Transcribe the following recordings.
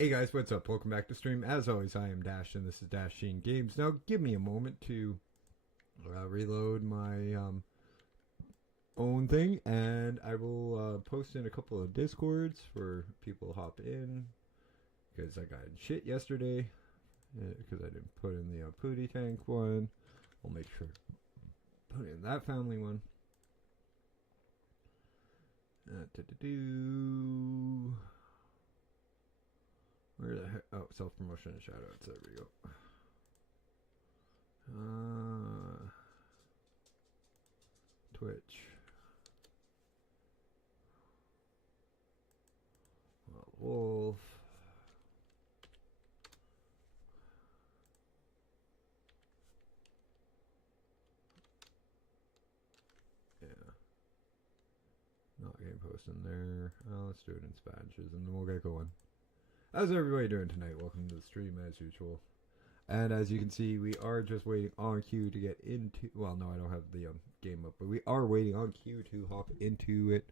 Hey guys, what's up? Welcome back to stream. As always, I am Dash, and this is Dash Sheen Games. Now, give me a moment to reload my own thing, and I will post in a couple of Discords for people to hop in, because I got shit yesterday, because I didn't put in the Pooty Tank one. I'll make sure to put in that family one. Where the heck? Oh, self-promotion and shoutouts. There we go. Twitch. Wolf. Yeah. Not getting posted in there. Let's do it in Spanishes and then we'll get going. How's everybody doing tonight? Welcome to the stream as usual. And as you can see, we are just waiting on queue to get into... Well, no, I don't have the game up, but we are waiting on queue to hop into it.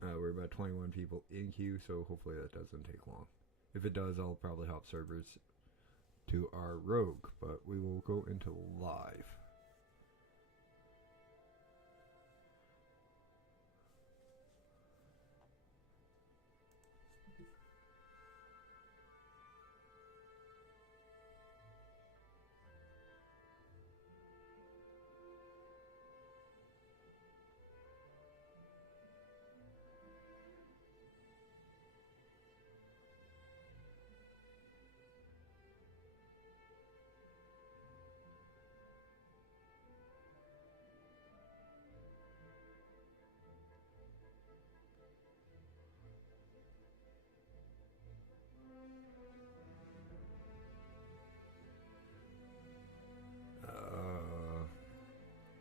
We're about 21 people in queue, so hopefully that doesn't take long. If it does, I'll probably hop servers to our rogue, but we will go into live.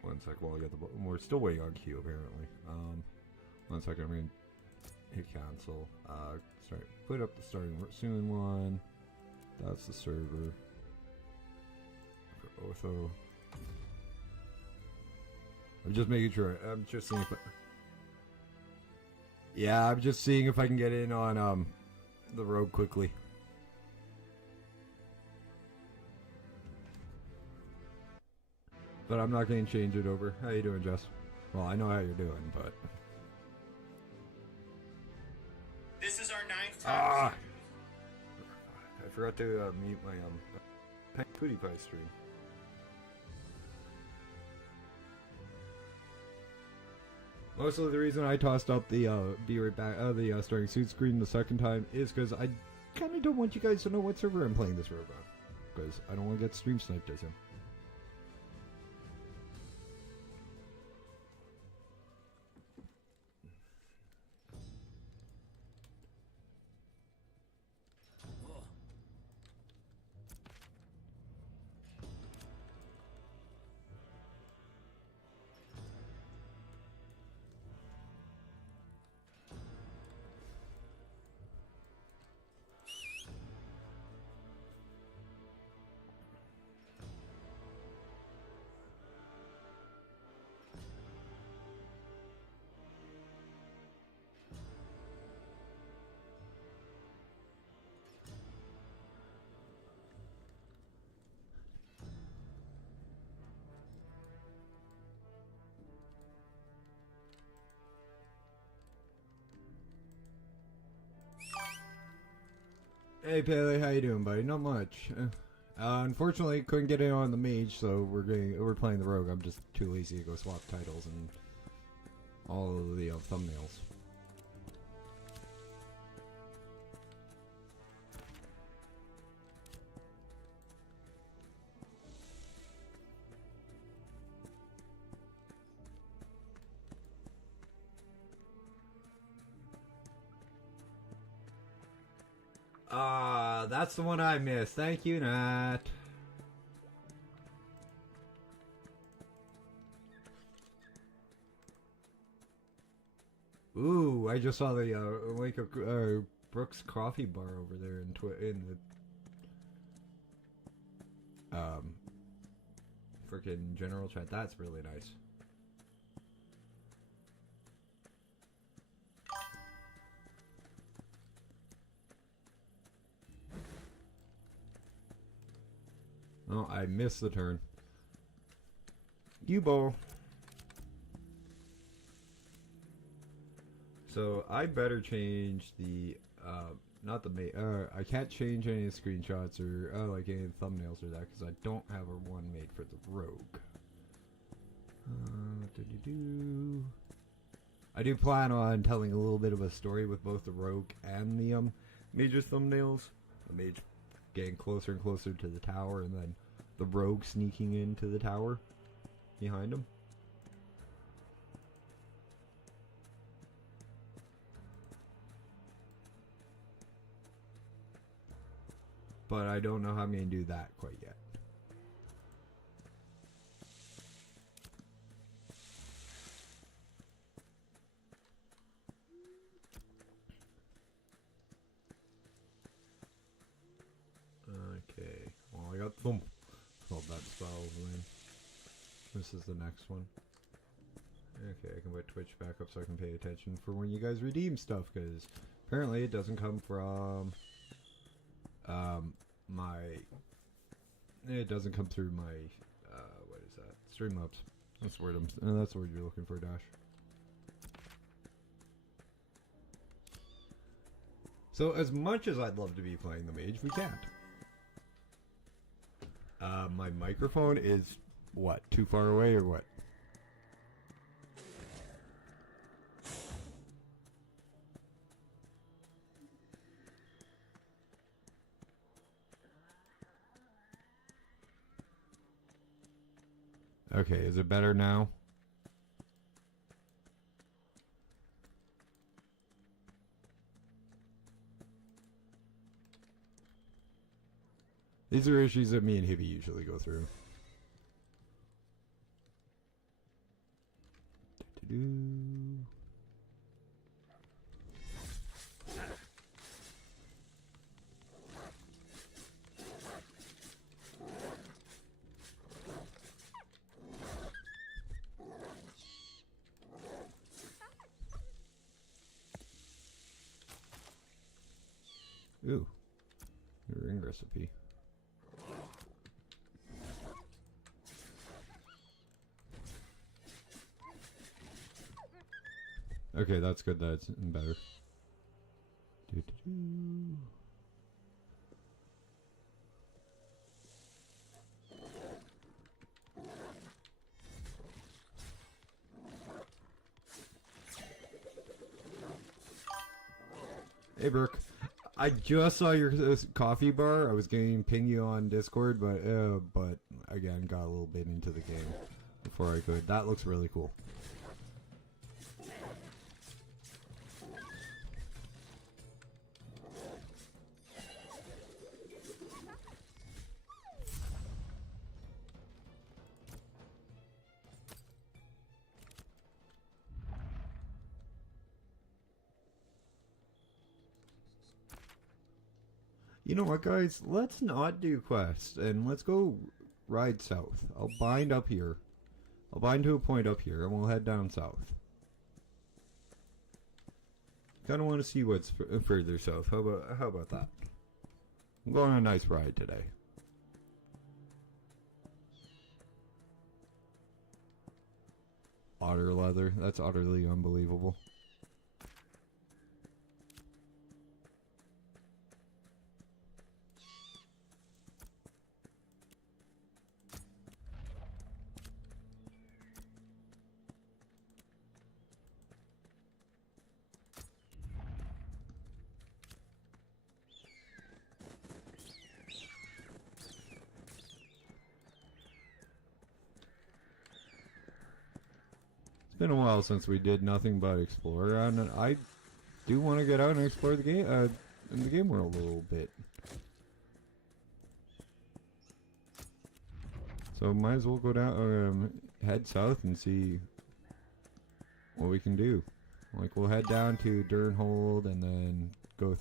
One sec while I get the... We're still waiting on queue, apparently. 1 second, I'm going to hit cancel. Sorry, put up the starting soon one. That's the server. For Otho. I'm just making sure. I'm just seeing if I... Yeah, I'm just seeing if I can get in on the road quickly. But I'm not going to change it over. How you doing, Jess? Well, I know how you're doing, but... This is our 9th time. I forgot to mute my PewDiePie stream. Mostly the reason I tossed up the be right back the starting suit screen the second time is because I kind of don't want you guys to know what server I'm playing this rogue on, because I don't want to get stream sniped as him. Hey Pele, how you doing, buddy? Not much. Unfortunately, couldn't get in on the mage, so we're playing the rogue. I'm just too lazy to go swap titles and all of the thumbnails. That's the one I missed. Thank you, Nat. Ooh, I just saw the link of Brooks Coffee Bar over there in the freaking general chat. That's really nice. Oh, I missed the turn. U-bow. So I better change the not the mate. I can't change any of the screenshots or like any of the thumbnails or that because I don't have a one made for the rogue. I do plan on telling a little bit of a story with both the rogue and the mage's thumbnails. The mage getting closer and closer to the tower, and then the rogue sneaking into the tower behind him. But I don't know how I'm going to do that quite yet. Okay. Well, I got thump. Called that spell, man. This is the next one. Okay, I can put Twitch back up so I can pay attention for when you guys redeem stuff, because apparently it doesn't come from it doesn't come through my what is that? Streamlabs. That's the word that's the word you're looking for, Dash. So as much as I'd love to be playing the mage, we can't. My microphone is what, too far away or what? Okay, is it better now? These are issues that me and Hibby usually go through. Ooh, the ring recipe. Okay, that's good. That's better. Hey, Brooke. I just saw your coffee bar. I was going to ping you on Discord, but again, got a little bit into the game before I could. That looks really cool. You know what, guys? Let's not do quests, and let's go ride south. I'll bind up here. I'll bind to a point up here, and we'll head down south. Kind of want to see what's further south. How about that? I'm going on a nice ride today. Otter leather. That's utterly unbelievable. It's been a while since we did nothing but explore, and I do want to get out and explore the game, in the game world a little bit. So might as well go down, head south and see what we can do. Like we'll head down to Durnhold and then go.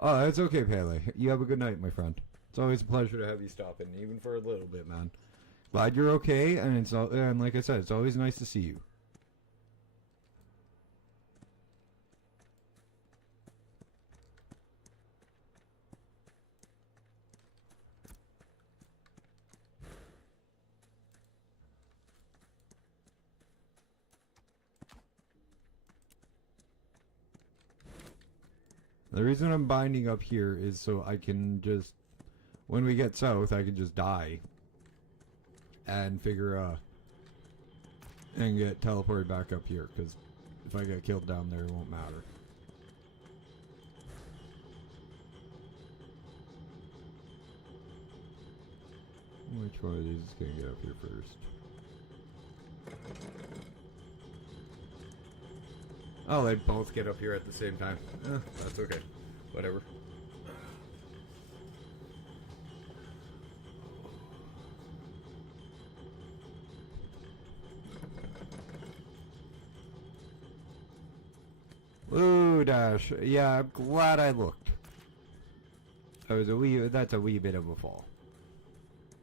Oh, that's okay, Pele. You have a good night, my friend. It's always a pleasure to have you stop in, even for a little bit, man. Glad you're okay, and and like I said, it's always nice to see you. The reason I'm binding up here is so I can just, when we get south, I can just die and and get teleported back up here, because if I get killed down there, it won't matter. Which one of these is going to get up here first? Oh, they both get up here at the same time. That's okay. Whatever. Ooh, dash. Yeah, I'm glad I looked. That's a wee bit of a fall.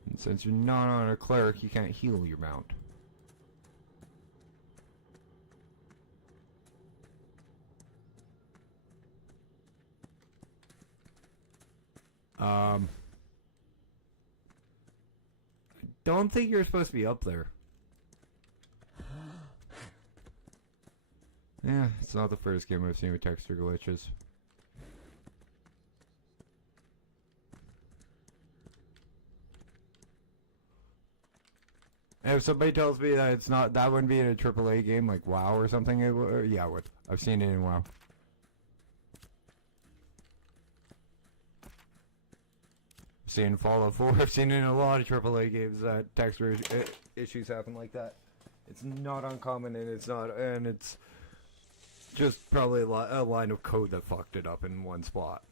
And since you're not on a cleric, you can't heal your mount. I don't think you're supposed to be up there. Yeah, it's not the first game I've seen with texture glitches. And if somebody tells me that it's not, that wouldn't be in a AAA game like WoW or something, yeah, it would. I've seen it in WoW. I've seen Fallout 4, I've seen it in a lot of AAA games that texture issues happen like that. It's not uncommon, and it's just probably a line of code that fucked it up in one spot.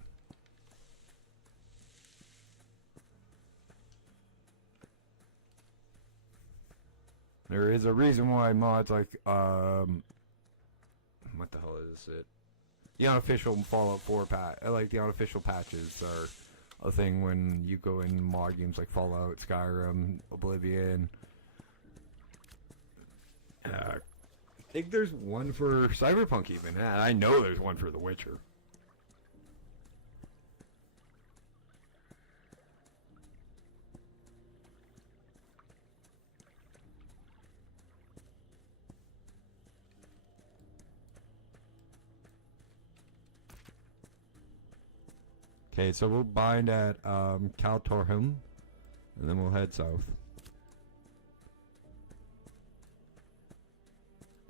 There is a reason why mods like, what the hell is it? The unofficial Fallout 4 like the unofficial patches are a thing when you go in mod games like Fallout, Skyrim, Oblivion. I think there's one for Cyberpunk even, and I know there's one for The Witcher. Okay, so we'll bind at Kaltorham, and then we'll head south.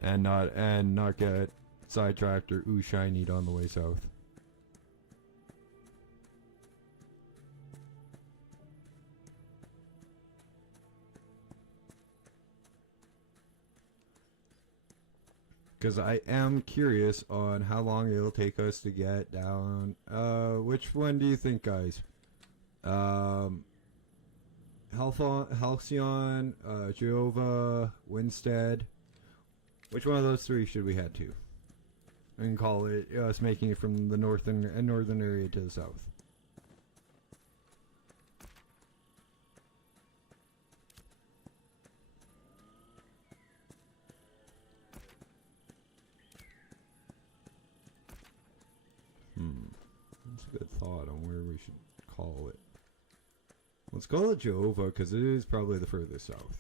And not get sidetracked or shinied on the way south. Because I am curious on how long it'll take us to get down. Which one do you think, guys? Halcyon, Jehovah, Winstead. Which one of those three should we head to? And call it us making it from the northern area to the south. That's a good thought on where we should call it. Let's call it Jehovah, because it is probably the furthest south.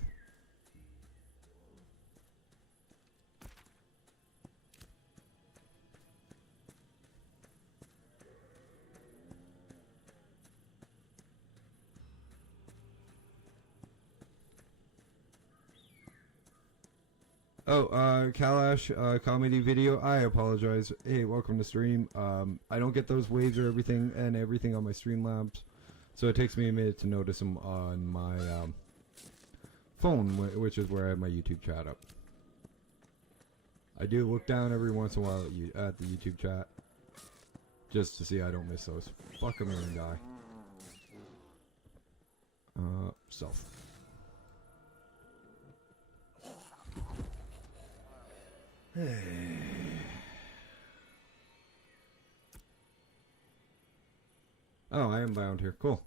Oh, Kalash, comedy video. I apologize. Hey, welcome to stream. I don't get those waves or everything on my Streamlabs, so it takes me a minute to notice them on my phone, which is where I have my YouTube chat up. I do look down every once in a while at the YouTube chat, just to see I don't miss those. Fuck, I'm gonna die. Stealth. Oh, I am bound here. Cool.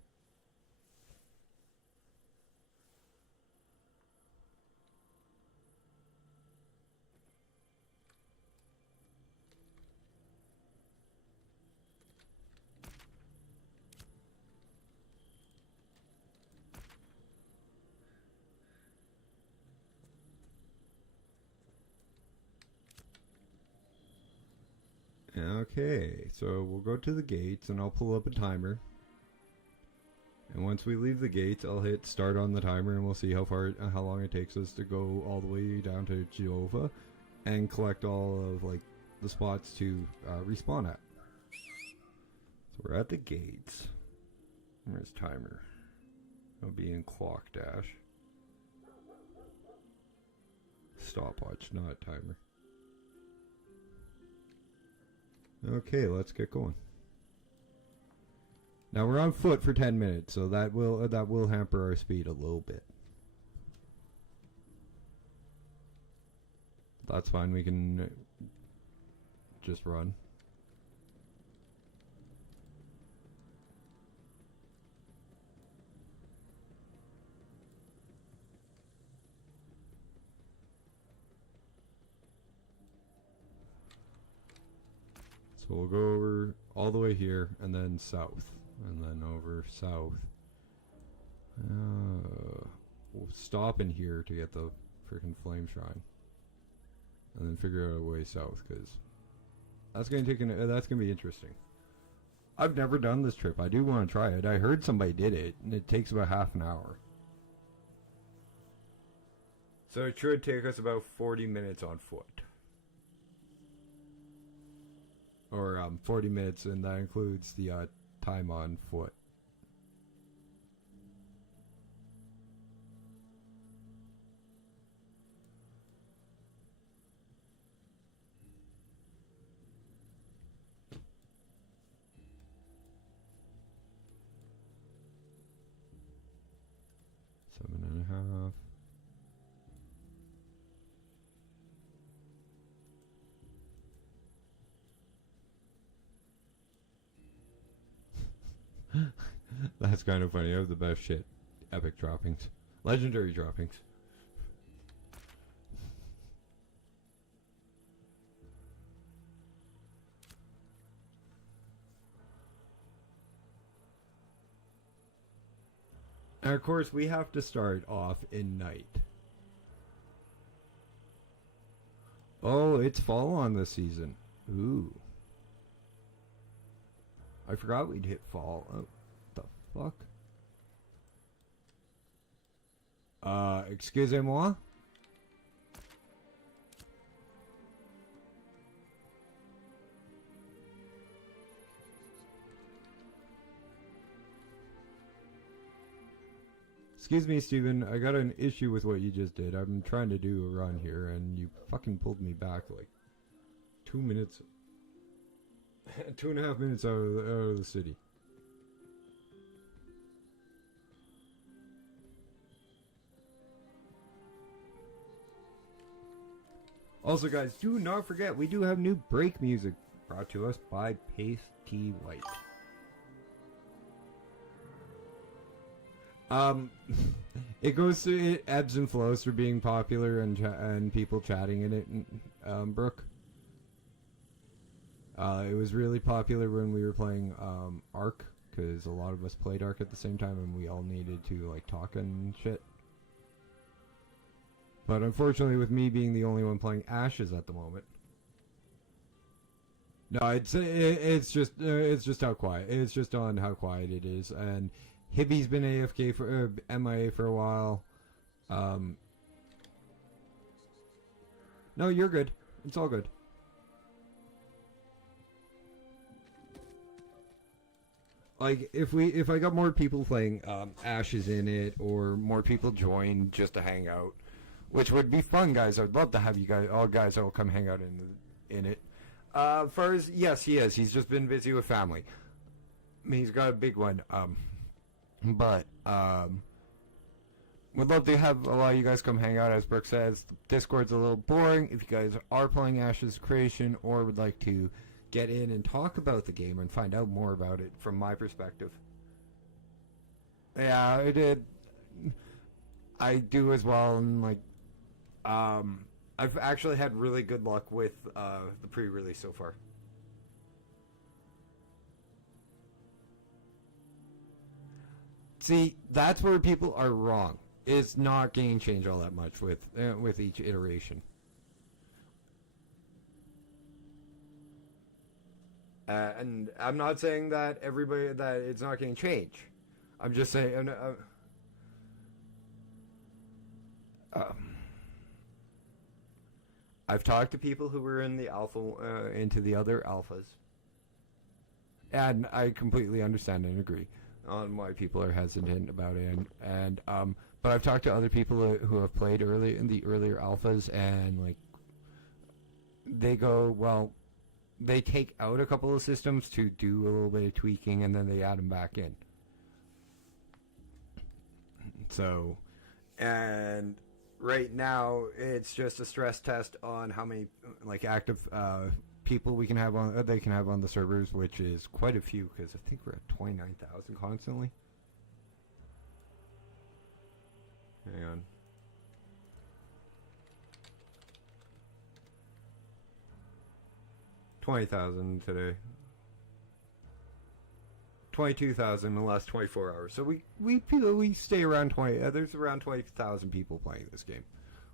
Okay, so we'll go to the gates and I'll pull up a timer. And once we leave the gates, I'll hit start on the timer and we'll see how long it takes us to go all the way down to Jehovah and collect all of like the spots to respawn at. So we're at the gates. Where's timer? It'll be in clock dash. Stopwatch, not timer. Okay, let's get going. Now we're on foot for 10 minutes, so that will hamper our speed a little bit. That's fine, we can just run. So we'll go over all the way here and then south. And then over south. We'll stop in here to get the freaking flame shrine. And then figure out a way south, because that's going to take that's going to be interesting. I've never done this trip. I do want to try it. I heard somebody did it, and it takes about half an hour. So it should take us about 40 minutes on foot. Or 40 minutes, and that includes the time on foot. Seven and a half. That's kind of funny. I have the best shit. Epic droppings. Legendary droppings. And of course, we have to start off in night. Oh, it's fall on this season. Ooh. I forgot we'd hit fall. Oh, the fuck? Excusez-moi? Excuse me, Steven. I got an issue with what you just did. I'm trying to do a run here, and you fucking pulled me back like 2 minutes. 2.5 minutes out of the city. Also, guys, do not forget, we do have new break music brought to us by Pasty White. It ebbs and flows through being popular and people chatting in it, Brooke. It was really popular when we were playing Arc, because a lot of us played Arc at the same time and we all needed to like talk and shit. But unfortunately, with me being the only one playing Ashes at the moment, no, it's just how quiet. It's just on how quiet it is. And Hibby's been AFK for MIA for a while. No, you're good. It's all good. Like if I got more people playing Ashes in it, or more people join just to hang out, which would be fun, guys. I'd love to have you guys, all guys, that will come hang out in it. First, yes, he is. He's just been busy with family. I mean, he's got a big one. But would love to have a lot of you guys come hang out. As Brooke says, Discord's a little boring. If you guys are playing Ashes Creation or would like to get in and talk about the game and find out more about it from my perspective. Yeah, I did. I do as well, and like, I've actually had really good luck with the pre-release so far. See, that's where people are wrong. It's not game change all that much with each iteration. And I'm not saying that it's not going to change. I'm just saying. I've talked to people who were in the into the other alphas, and I completely understand and agree on why people are hesitant about it. But I've talked to other people who have played early in the earlier alphas, and like they go, well, they take out a couple of systems to do a little bit of tweaking, and then they add them back in. So, and right now it's just a stress test on how many like active people we can have on they can have on the servers, which is quite a few because I think we're at 29,000 constantly. Hang on. $20,000 today. 22,000 in the last 24 hours. So we stay around 20. There's around 20,000 people playing this game,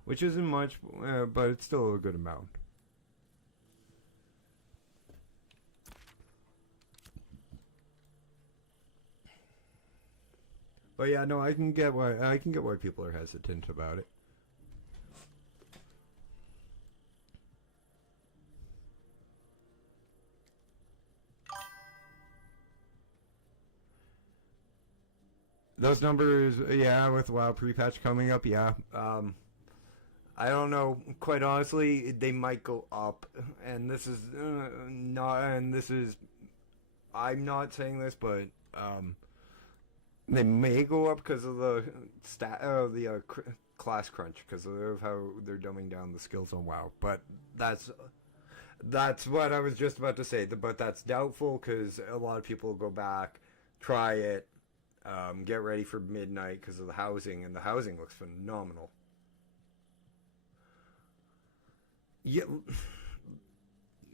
which isn't much, but it's still a good amount. But yeah, no, I can get why people are hesitant about it. Those numbers, yeah, with WoW pre-patch coming up, yeah. I don't know. Quite honestly, they might go up, and this is not. And this is, I'm not saying this, but they may go up because of the class crunch, because of how they're dumbing down the skills on WoW. But that's what I was just about to say. But that's doubtful because a lot of people will go back, try it. Get ready for midnight because of the housing, and the housing looks phenomenal. Yeah,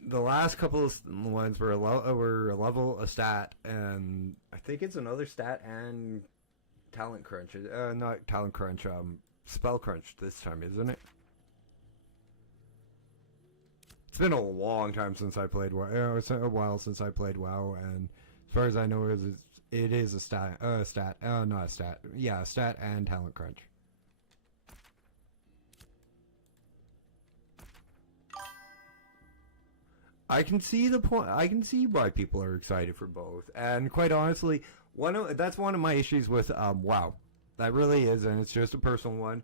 the last couple of ones were a level, a stat, and I think it's another stat and talent crunch. Not talent crunch, spell crunch this time, isn't it? It's been a long time since I played WoW. It's a while since I played WoW, and as far as I know, it is a stat, not a stat. Yeah, a stat and talent crunch. I can see the point. I can see why people are excited for both. And quite honestly, that's one of my issues with WoW. That really is, and it's just a personal one.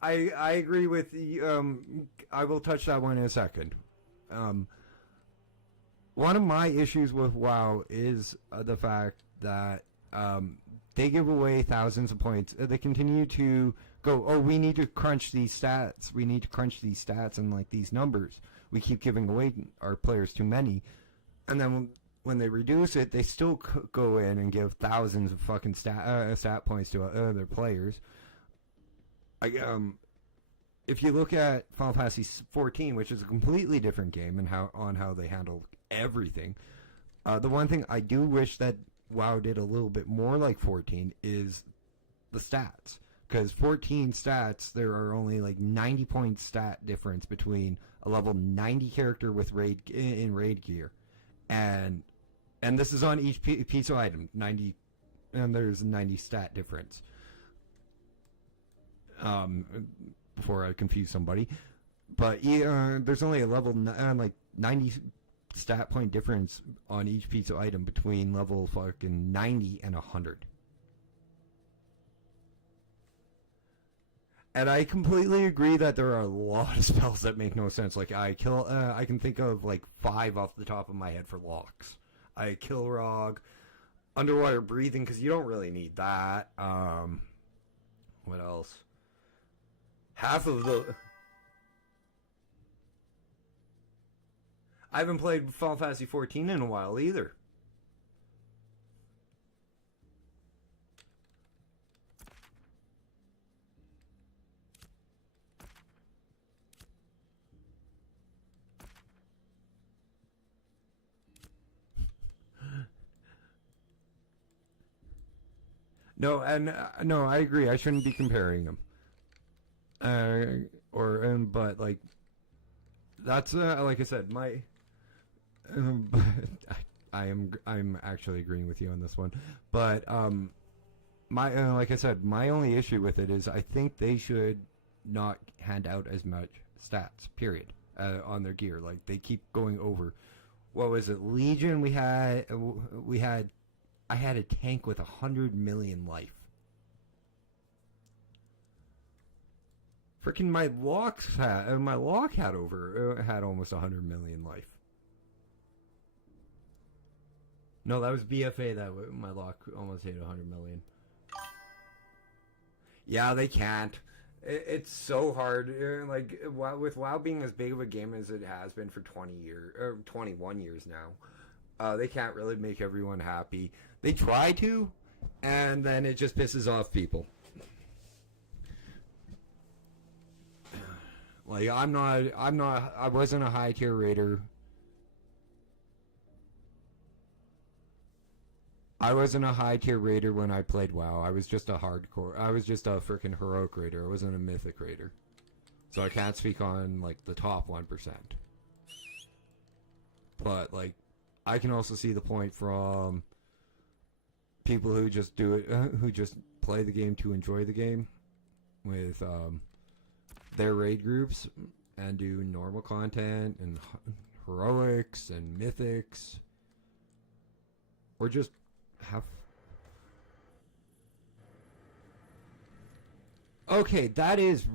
I agree with you. I will touch that one in a second. One of my issues with WoW is the fact that they give away thousands of points. They continue to go, oh, we need to crunch these stats. We need to crunch these stats and like these numbers. We keep giving away our players too many. And then when they reduce it, they still go in and give thousands of fucking stat points to other players. If you look at Final Fantasy 14, which is a completely different game and how they handle everything, the one thing I do wish that WoW did a little bit more like 14 is the stats. Because 14 stats, there are only like 90 point stat difference between a level 90 character with raid gear, and this is on each piece of item 90, and there's 90 stat difference. Before I confuse somebody, but there's only a level like 90 stat point difference on each piece of item between level fucking 90 and 100. And I completely agree that there are a lot of spells that make no sense. Like I can think of like 5 off the top of my head for locks. I kill Rog, underwater breathing because you don't really need that. What else? Half of the... I haven't played Final Fantasy 14 in a while either. No, and no, I agree. I shouldn't be comparing them. But like, that's like I said, But I'm actually agreeing with you on this one. But my like I said, my only issue with it is I think they should not hand out as much stats. Period. On their gear, like they keep going over. What was it? Legion. I had a tank with 100 million life. Freaking my lock had almost 100 million life. No, that was BFA. My lock almost hit 100 million. Yeah, they can't. It's so hard. Like with WoW being as big of a game as it has been for 20 years or 21 years now, they can't really make everyone happy. They try to, and then it just pisses off people. Like I wasn't a high tier raider. I wasn't a high tier raider when I played WoW. I was just a freaking heroic raider. I wasn't a mythic raider. So I can't speak on like the top 1%. But like I can also see the point from people who just do it who just play the game to enjoy the game with their raid groups and do normal content and heroics and mythics, or just have. Okay, that is.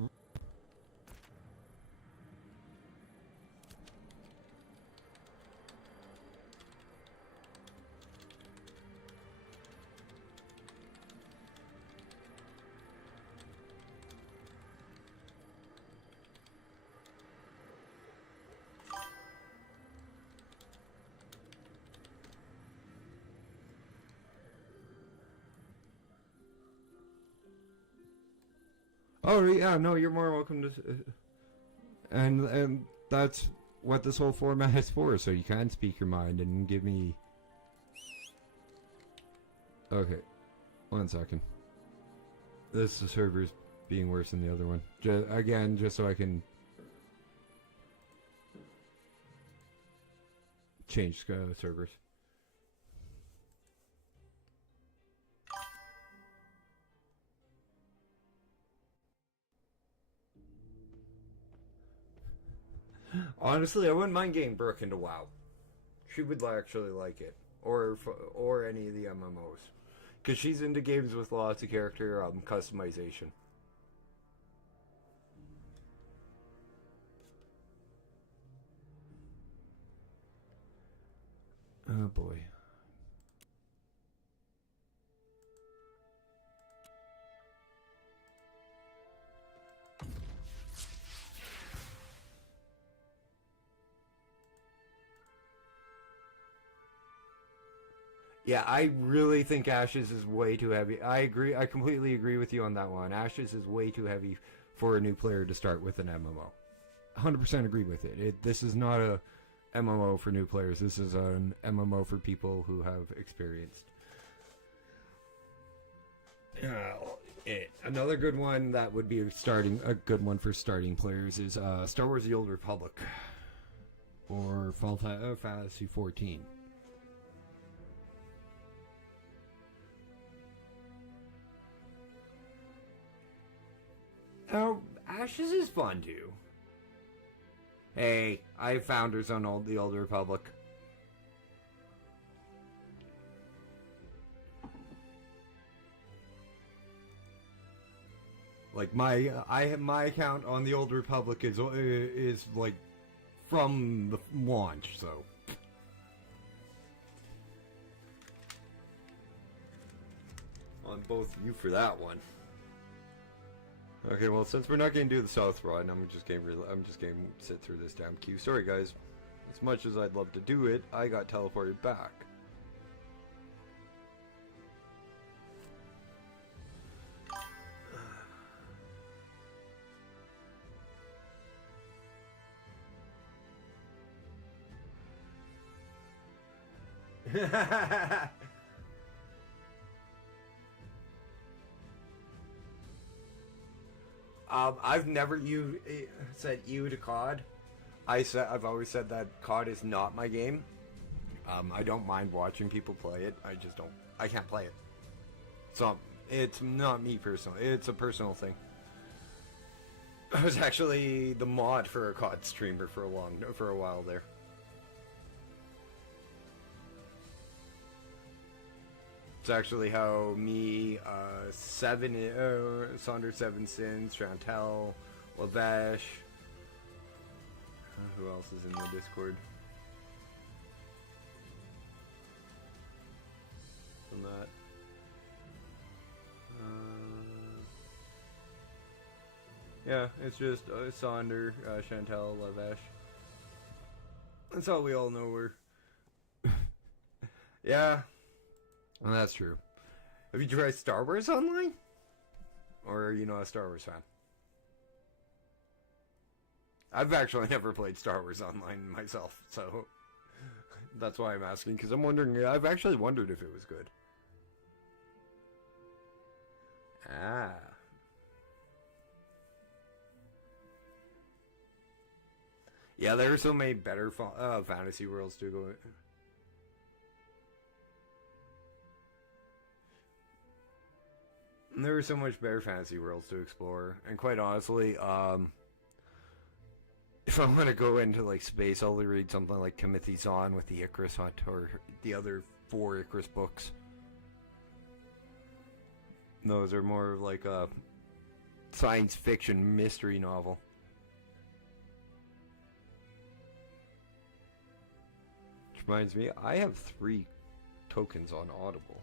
Oh yeah, no, you're more welcome to, and that's what this whole format is for. So you can speak your mind and give me. Okay, 1 second. This server's being worse than the other one. Just so I can change servers. Honestly, I wouldn't mind getting Brooke into WoW. She would actually like it, or any of the MMOs, because she's into games with lots of character customization. Oh boy. Yeah, I really think Ashes is way too heavy. I agree. I completely agree with you on that one. Ashes is way too heavy for a new player to start with an MMO. 100% agree with it. This is not a MMO for new players. This is an MMO for people who have experienced. Another good one that would be a good one for starting players is Star Wars: The Old Republic or Final Fantasy 14. Oh, Ashes is fun too. Hey, I have founders on the Old Republic. Like my account on the Old Republic is like from the launch, so. On both of you for that one. Okay, well, since we're not going to do the South Run, I'm just going to sit through this damn queue. Sorry, guys. As much as I'd love to do it, I got teleported back. I've never said you to COD. I've always said that COD is not my game. I don't mind watching people play it. I just don't. I can't play it. So it's not me personally. It's a personal thing. I was actually the mod for a COD streamer for a while there. It's actually how me, Saunders 7 Sins, Chantel, Lavesh. Who else is in the Discord? From that. Yeah, it's just Sonder, Chantel, Lavesh. That's all we all know her. Yeah. Well, that's true. Have you tried Star Wars Online? Or are you not a Star Wars fan? I've actually never played Star Wars Online myself, so that's why I'm asking, because I'm wondering, I've actually wondered if it was good. Ah. Yeah, there are so many better fantasy worlds to go. There are so much better fantasy worlds to explore, and quite honestly, if I want to go into like space, I'll read something like Timothy Zahn with the Icarus Hunt, or the other 4 Icarus books. Those are more like a science fiction mystery novel. Which reminds me, I have 3 tokens on Audible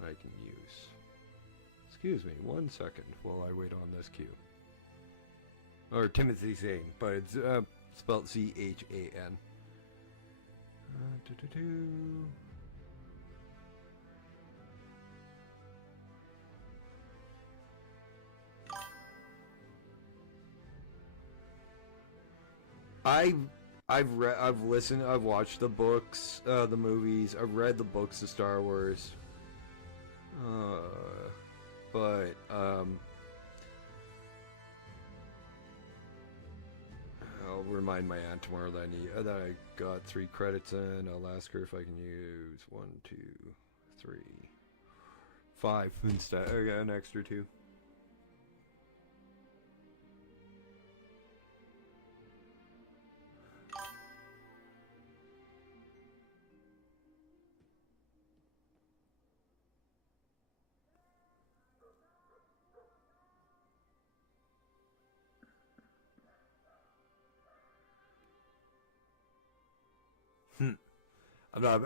I can use. Excuse me, 1 second while I wait on this queue. Or Timothy Zane, but it's spelled Z-H-A-N. I've listened, I've watched the books, the movies, I've read the books of Star Wars. But I'll remind my aunt tomorrow that I got 3 credits in. I'll ask her if I can use 1, 2, 3, 5 instead. I got an extra 2.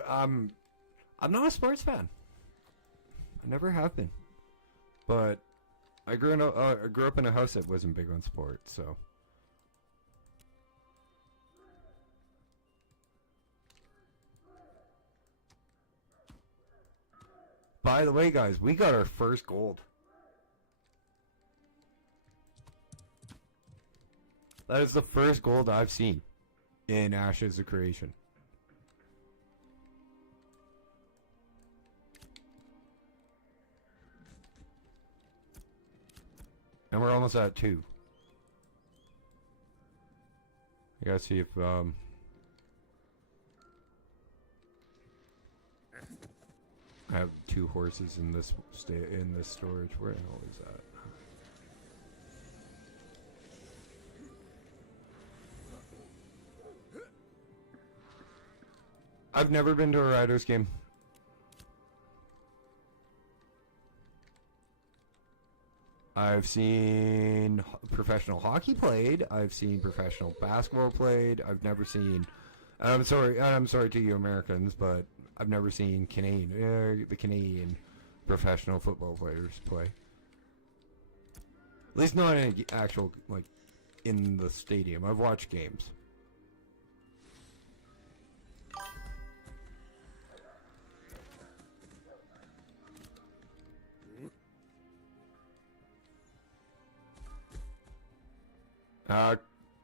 I'm not a sports fan. I never have been. But I grew up in a house that wasn't big on sports, so. By the way, guys, we got our first gold. That is the first gold I've seen in Ashes of Creation. And we're almost at 2. I gotta see if I have 2 horses in this storage. Where the hell is that? I've never been to a Riders game. I've seen professional hockey played. I've seen professional basketball played. I've never seen. I'm sorry to you Americans, but I've never seen the Canadian professional football players play. At least not in actual, like, in the stadium. I've watched games.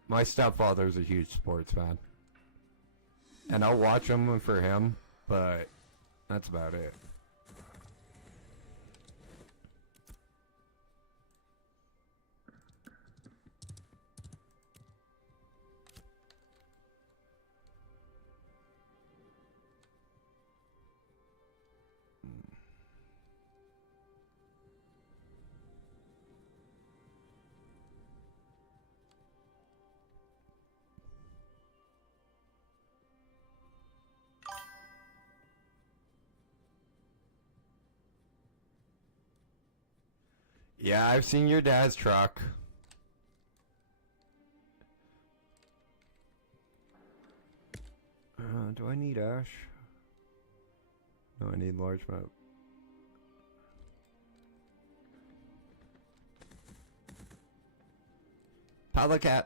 My stepfather's a huge sports fan. And I'll watch them for him, but that's about it. Yeah, I've seen your dad's truck. Do I need ash? No, I need large map. Palacat.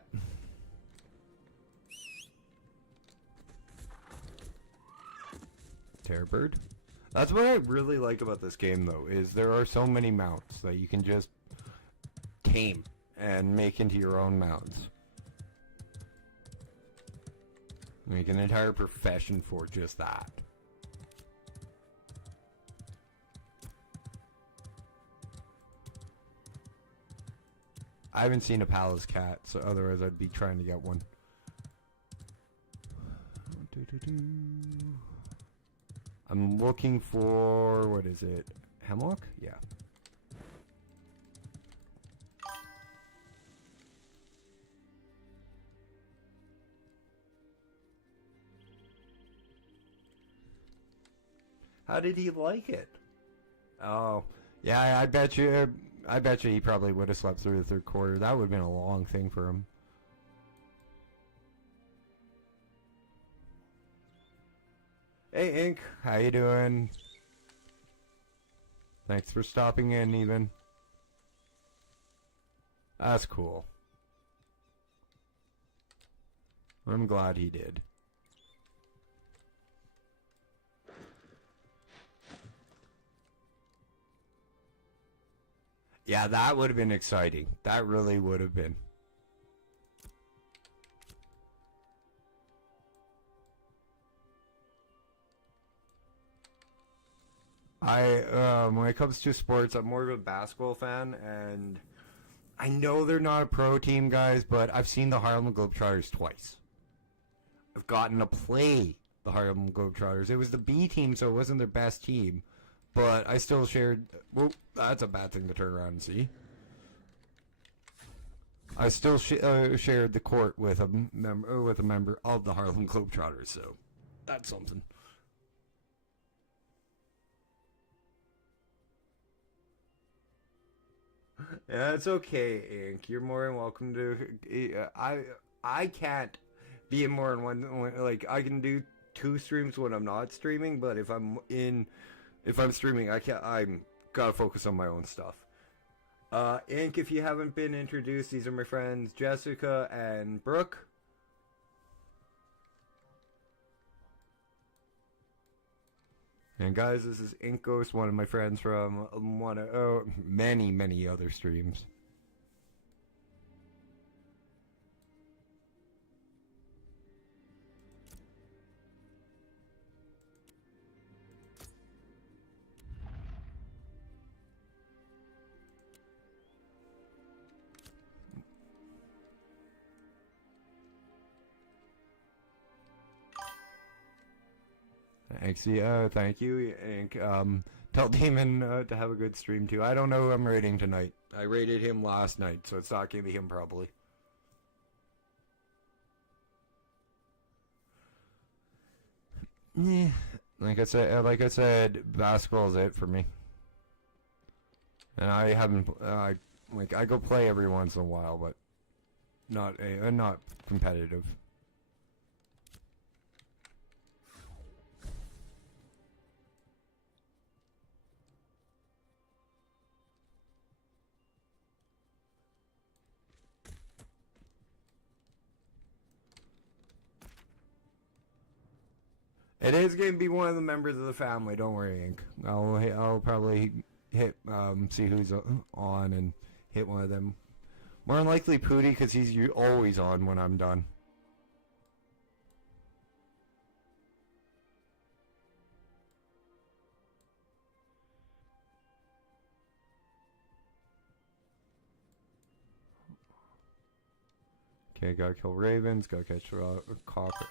Terrorbird. That's what I really like about this game, though, is there are so many mounts that you can just tame and make into your own mounts. Make an entire profession for just that. I haven't seen a palace cat, so otherwise I'd be trying to get one. I'm looking for, what is it? Hemlock? Yeah. How did he like it? Oh, yeah, I bet you he probably would have slept through the third quarter. That would have been a long thing for him. Hey, Ink, how you doing? Thanks for stopping in, even. That's cool. I'm glad he did. Yeah, that would have been exciting. That really would have been. When it comes to sports, I'm more of a basketball fan, and I know they're not a pro team, guys, but I've seen the Harlem Globetrotters twice. I've gotten to play the Harlem Globetrotters. It was the B team, so it wasn't their best team, but I still shared... Well, that's a bad thing to turn around and see. I still shared the court with a member of the Harlem Globetrotters, so that's something. Yeah, it's okay, Ink. You're more than welcome to. I can't be in more than one. Like, I can do 2 streams when I'm not streaming, but if I'm streaming, I can't. I'm gotta focus on my own stuff. Ink, if you haven't been introduced, these are my friends Jessica and Brooke. And guys, this is Ink Ghost, one of my friends from many other streams. Thank you, Ink. Tell Demon to have a good stream too. I don't know who I'm raiding tonight. I raided him last night, so it's not gonna be him probably. Yeah, like I said, basketball is it for me. And I haven't, I go play every once in a while, but not competitive. It is going to be one of the members of the family. Don't worry, Ink. I'll probably hit see who's on and hit one of them. More than likely Pooty, because he's always on when I'm done. Okay, gotta kill ravens. Gotta catch copper.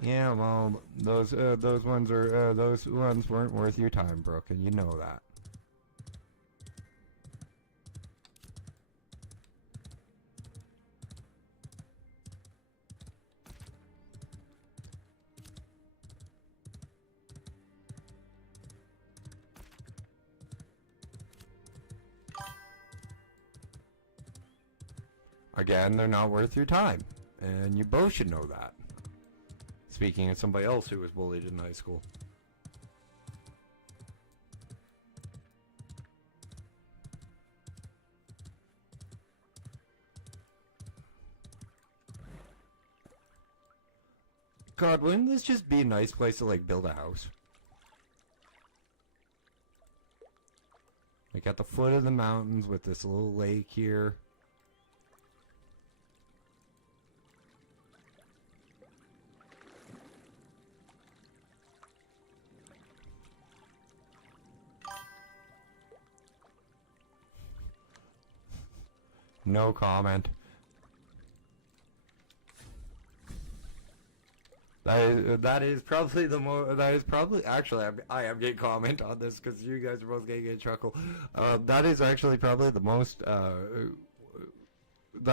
Yeah, well, those ones weren't worth your time, Brooke, and you know that. Again, they're not worth your time. And you both should know that. Speaking of somebody else who was bullied in high school. God, wouldn't this just be a nice place to, like, build a house? Like, at the foot of the mountains with this little lake here. No comment. That is probably the most. That is probably actually. I am getting comment on this because you guys are both getting a chuckle. That is actually probably the most. That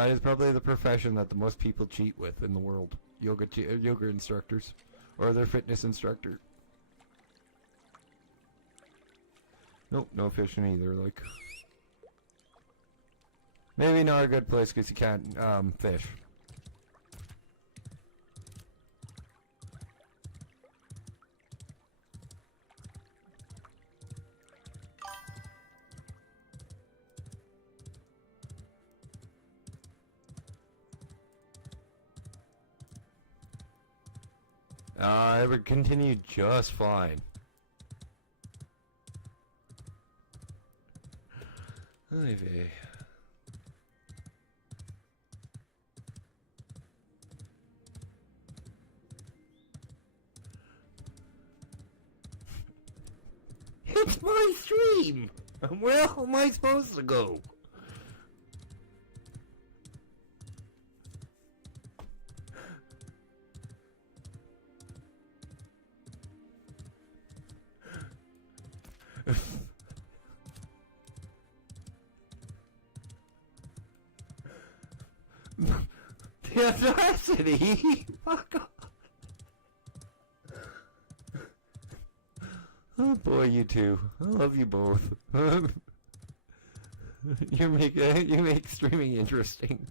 is probably the profession that the most people cheat with in the world. Yoga instructors, or their fitness instructor. Nope, no fishing either. Like, maybe not a good place because you can't fish. It would continue just fine. Ivy. It's my stream! Where am I supposed to go? The audacity! Fuck off! Oh boy, you two. I love you both. you make streaming interesting.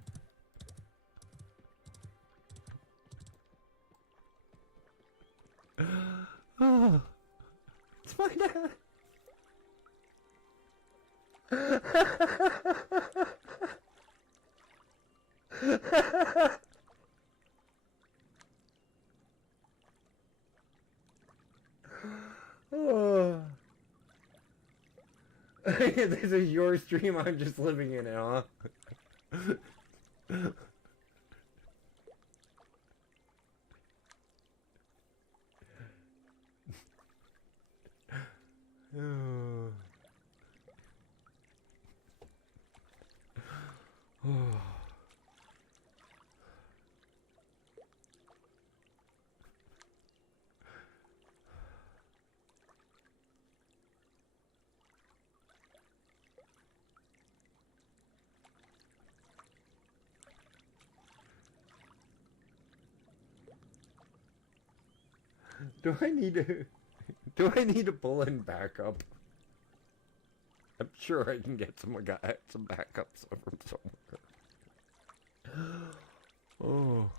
Oh, it's my dad. Oh. This is your stream, I'm just living in it, huh? Oh. Oh. Do I need to pull in backup? I'm sure I can get some backups from somewhere. Oh.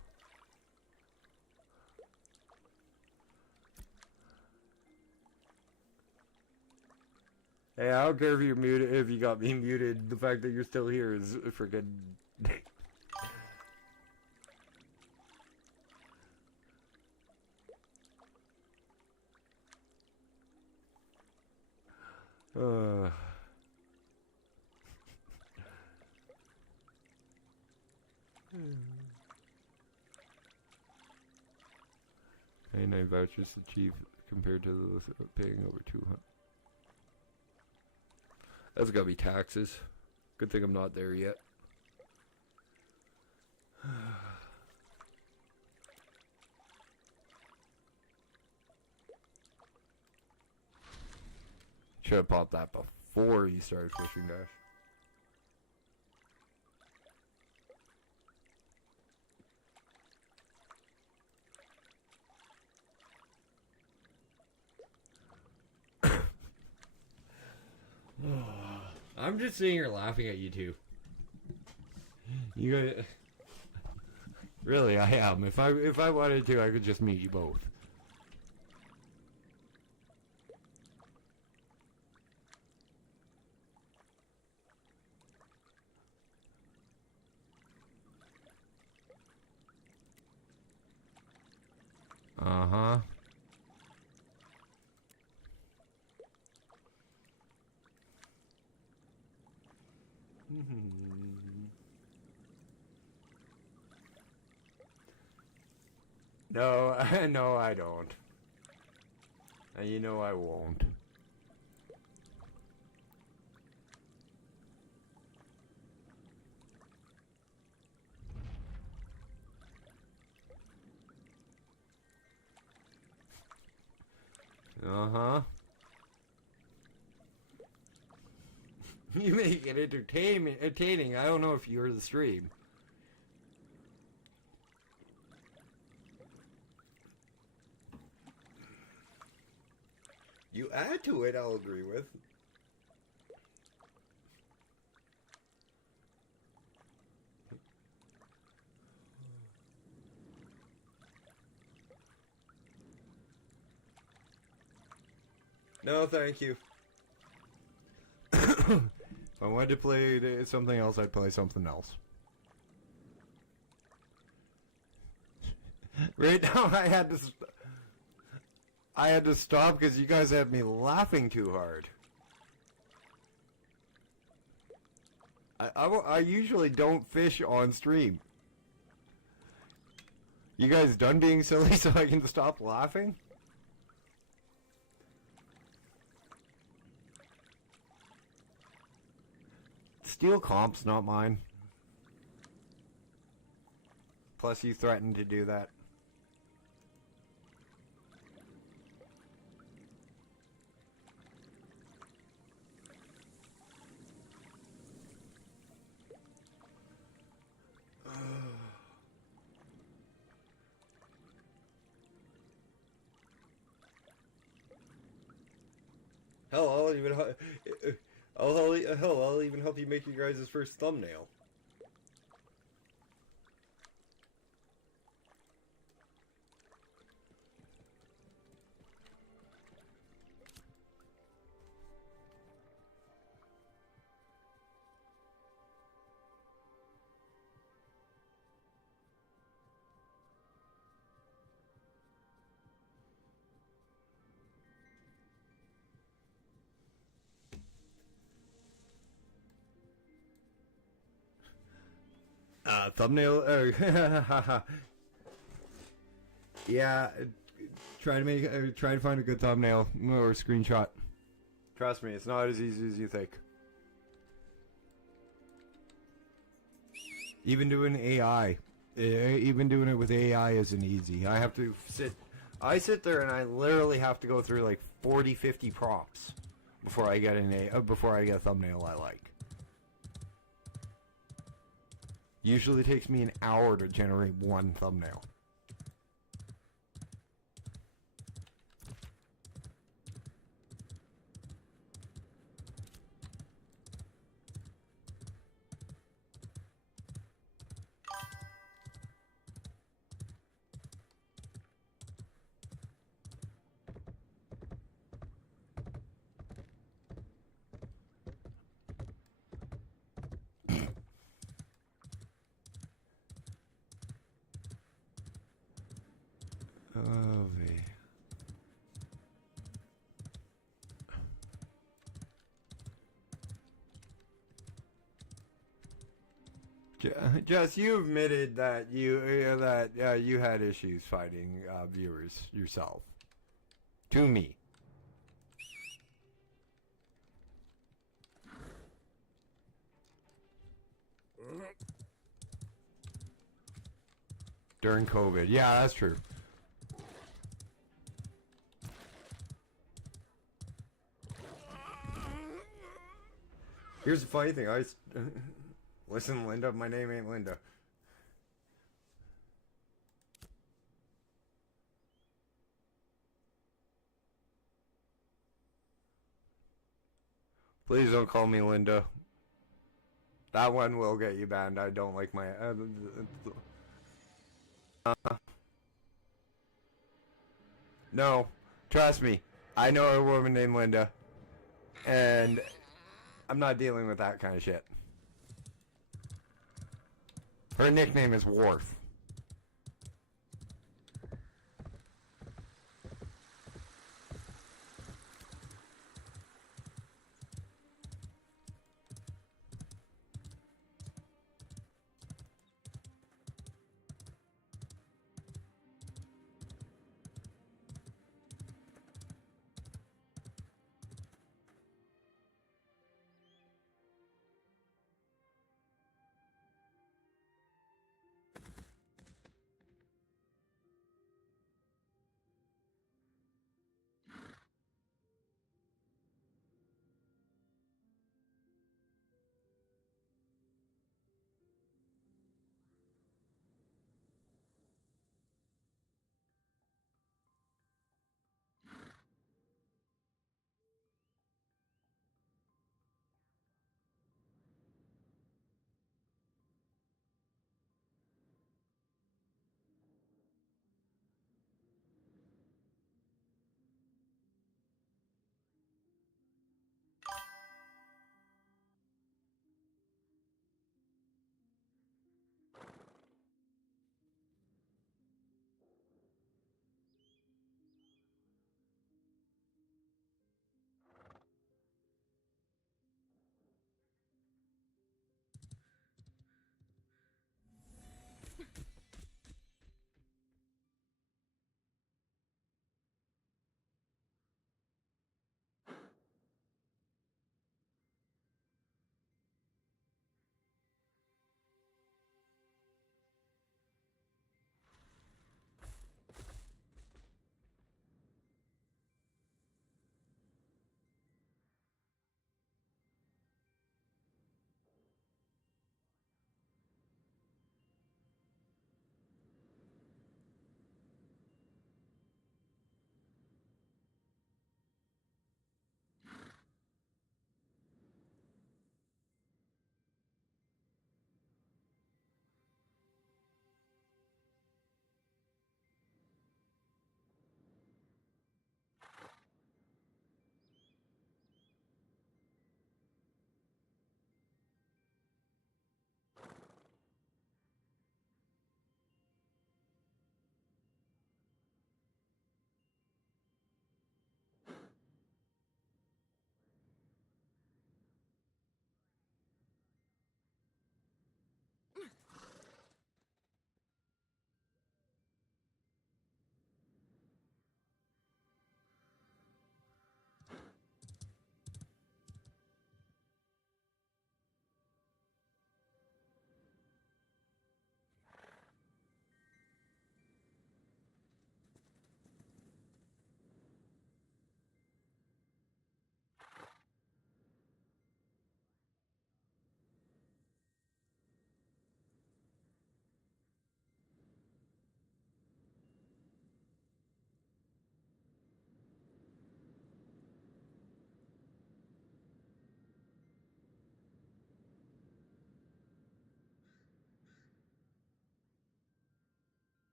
Hey, I don't care if you're muted, if you got me muted. The fact that you're still here is freaking. Nine vouchers achieved compared to the paying over 200. That's gotta be taxes. Good thing I'm not there yet. Should have popped that before you started fishing, Dash. I'm just sitting here laughing at you two. You guys, really, I am. If I wanted to, I could just meet you both. Uh-huh. No, no, I don't. And you know I won't. Uh-huh. You make it entertaining. I don't know if you heard the stream. You add to it, I'll agree with. No, thank you. If I wanted to play something else, I'd play something else. Right now, I had to stop because you guys had me laughing too hard. I usually don't fish on stream. You guys done being silly so I can stop laughing? Steal comp's not mine. Plus you threatened to do that. Hell, I'll even help you make your guys' first thumbnail. Thumbnail. Yeah, try to find a good thumbnail or screenshot. Trust me, it's not as easy as you think. Even doing AI, even doing it with AI isn't easy. I sit there and I literally have to go through like 40, 50 prompts before I get a thumbnail I like. Usually takes me an hour to generate one thumbnail. Jess, you admitted that you had issues fighting viewers yourself. To me. During COVID. Yeah, that's true. Here's the funny thing. Listen, Linda, my name ain't Linda. Please don't call me Linda. That one will get you banned. I don't like my... no, trust me. I know a woman named Linda. And I'm not dealing with that kind of shit. Her nickname is Worf.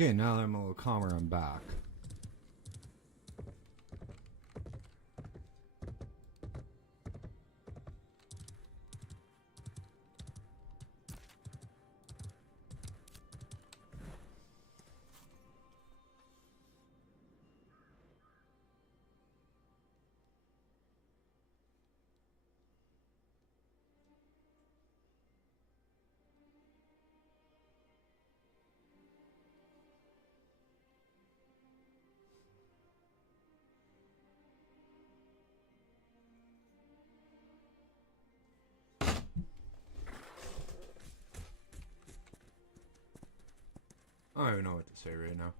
Okay, now that I'm a little calmer, I'm back. I don't even know what to say right now.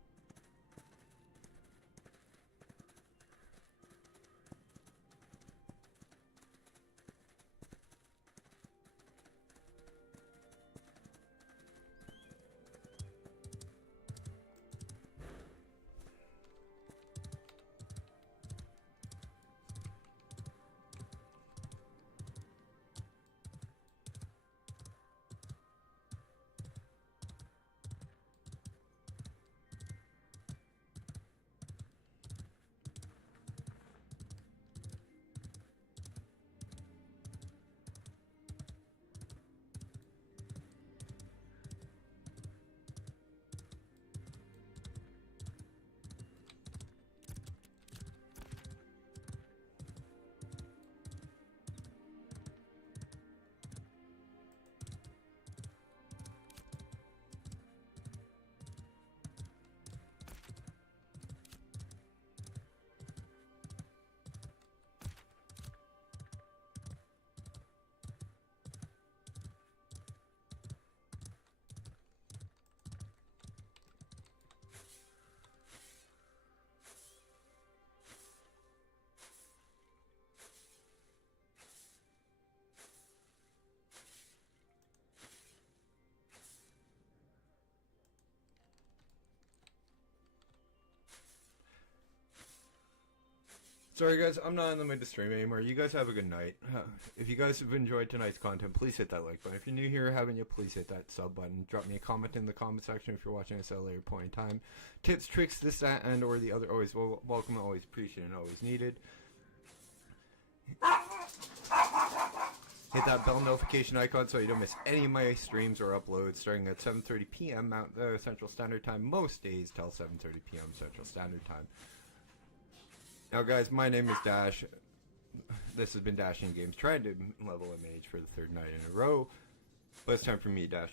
Sorry guys, I'm not in the mood to stream anymore. You guys have a good night. If you guys have enjoyed tonight's content, please hit that like button. If you're new here, haven't you, please hit that sub button. Drop me a comment in the comment section if you're watching us at a later point in time. Tips, tricks, this, that, and or the other, always welcome, always appreciated, and always needed. Hit that bell notification icon so you don't miss any of my streams or uploads starting at 7:30 p.m. Central Standard Time most days till 7:30 p.m. Central Standard Time. Now guys, my name is Dash. This has been Dashing Games, trying to level a mage for the third night in a row. But it's time for me, Dash.